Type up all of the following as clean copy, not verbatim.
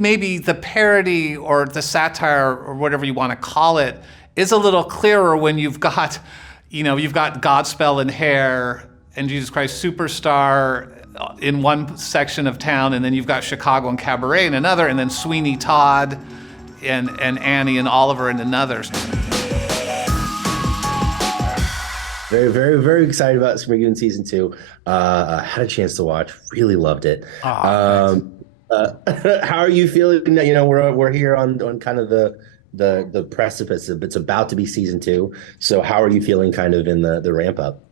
maybe the parody or the satire or whatever you want to call it is a little clearer when you've got, you've got Godspell and Hair and Jesus Christ Superstar in one section of town, and then you've got Chicago and Cabaret in another, and then Sweeney Todd and Annie and Oliver in another. Very, very, very excited about Schmigadoon season 2. Had a chance to watch, really loved it. Oh, how are you feeling? We're here on kind of the precipice of it's about to be season 2. So how are you feeling kind of in the ramp up?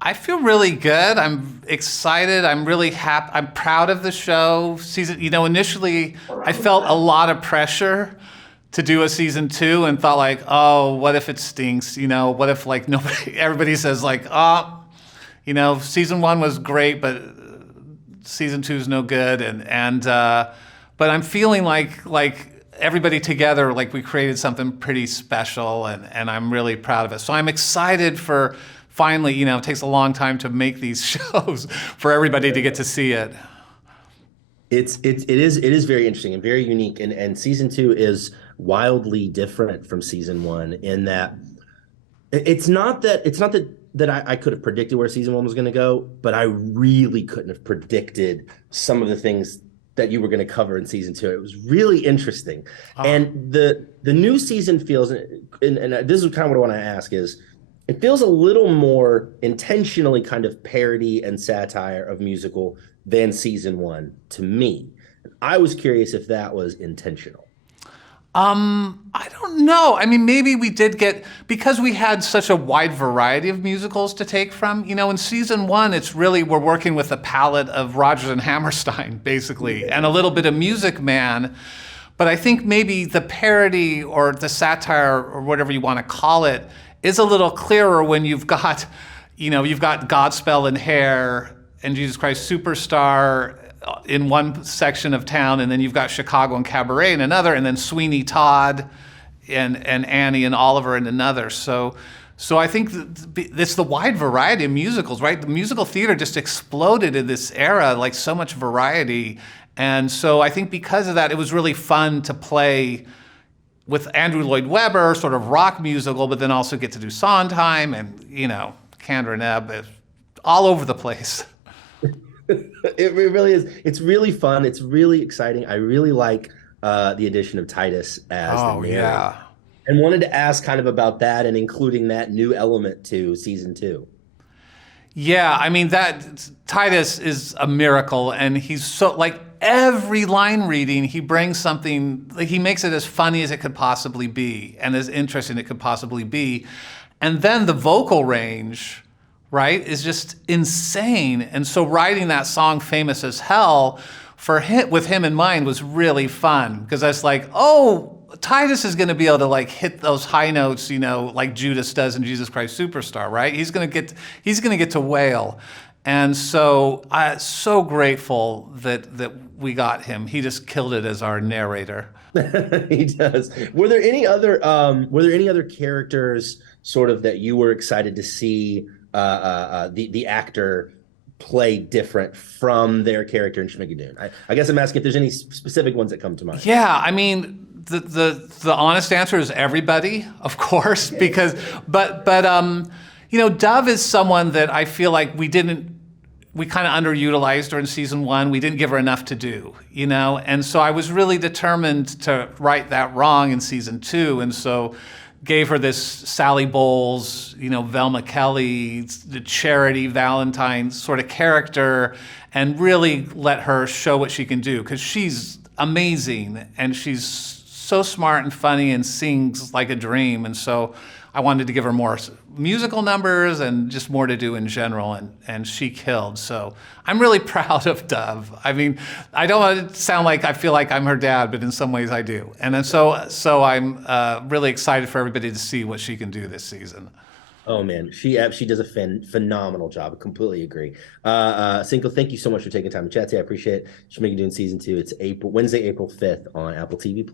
I feel really good. I'm excited. I'm really happy. I'm proud of the show. Initially I felt a lot of pressure to do a season 2 and thought like, oh, what if it stinks? What if like everybody says like, oh, season 1 was great, but season 2 is no good. But I'm feeling like everybody together, like we created something pretty special, and I'm really proud of it. So I'm excited for finally, it takes a long time to make these shows for everybody to get to see it. It is very interesting and very unique, and season 2 is wildly different from season 1 in that it's not that I could have predicted where season 1 was going to go, but I really couldn't have predicted some of the things that you were going to cover in season 2. It was really interesting. And the new season feels, and this is kind of what I want to ask is, it feels a little more intentionally kind of parody and satire of musical than season 1 to me. I was curious if that was intentional. I don't know. I mean, maybe we did because we had such a wide variety of musicals to take from. In season 1, it's really, we're working with a palette of Rodgers and Hammerstein, basically, and a little bit of Music Man. But I think maybe the parody or the satire or whatever you want to call it is a little clearer when you've got, you've got Godspell and Hair and Jesus Christ Superstar in one section of town, and then you've got Chicago and Cabaret in another, and then Sweeney Todd and Annie and Oliver in another. So I think it's the wide variety of musicals, right? The musical theater just exploded in this era, like so much variety. And so I think because of that, it was really fun to play with Andrew Lloyd Webber, sort of rock musical, but then also get to do Sondheim and, Kander and Ebb, all over the place. It really is. It's really fun. It's really exciting. I really like the addition of Titus as the narrator. Yeah. And wanted to ask kind of about that and including that new element to season 2. Yeah, I mean, that Titus is a miracle, and he's so, like, every line reading, he brings something, like, he makes it as funny as it could possibly be and as interesting as it could possibly be. And then the vocal range, right, is just insane. And so writing that song Famous as Hell for him, with him in mind, was really fun, because I was like, oh, Titus is going to be able to like hit those high notes, like Judas does in Jesus Christ Superstar, right? He's going to get to wail. And so I'm so grateful that we got him. He just killed it as our narrator. He does. Were there any other characters sort of that you were excited to see the actor play different from their character in Schmigadoon? I guess I'm asking if there's any specific ones that come to mind. Yeah, I mean, the honest answer is everybody, of course, because but Dove is someone that I feel like we kind of underutilized her in season 1. We didn't give her enough to do, and so I was really determined to right that wrong in season 2, and so gave her this Sally Bowles, Velma Kelly, the Charity Valentine sort of character, and really let her show what she can do, because she's amazing and she's so smart and funny and sings like a dream. And so I wanted to give her more musical numbers and just more to do in general, and she killed. So I'm really proud of Dove. I mean, I don't want to sound like I feel like I'm her dad, but in some ways I do. And then so I'm really excited for everybody to see what she can do this season. Oh man, she does a phenomenal job. I completely agree. Cinco, thank you so much for taking time to chat today. I appreciate it. Schmigadoon season 2. It's Wednesday, April 5th on Apple TV+.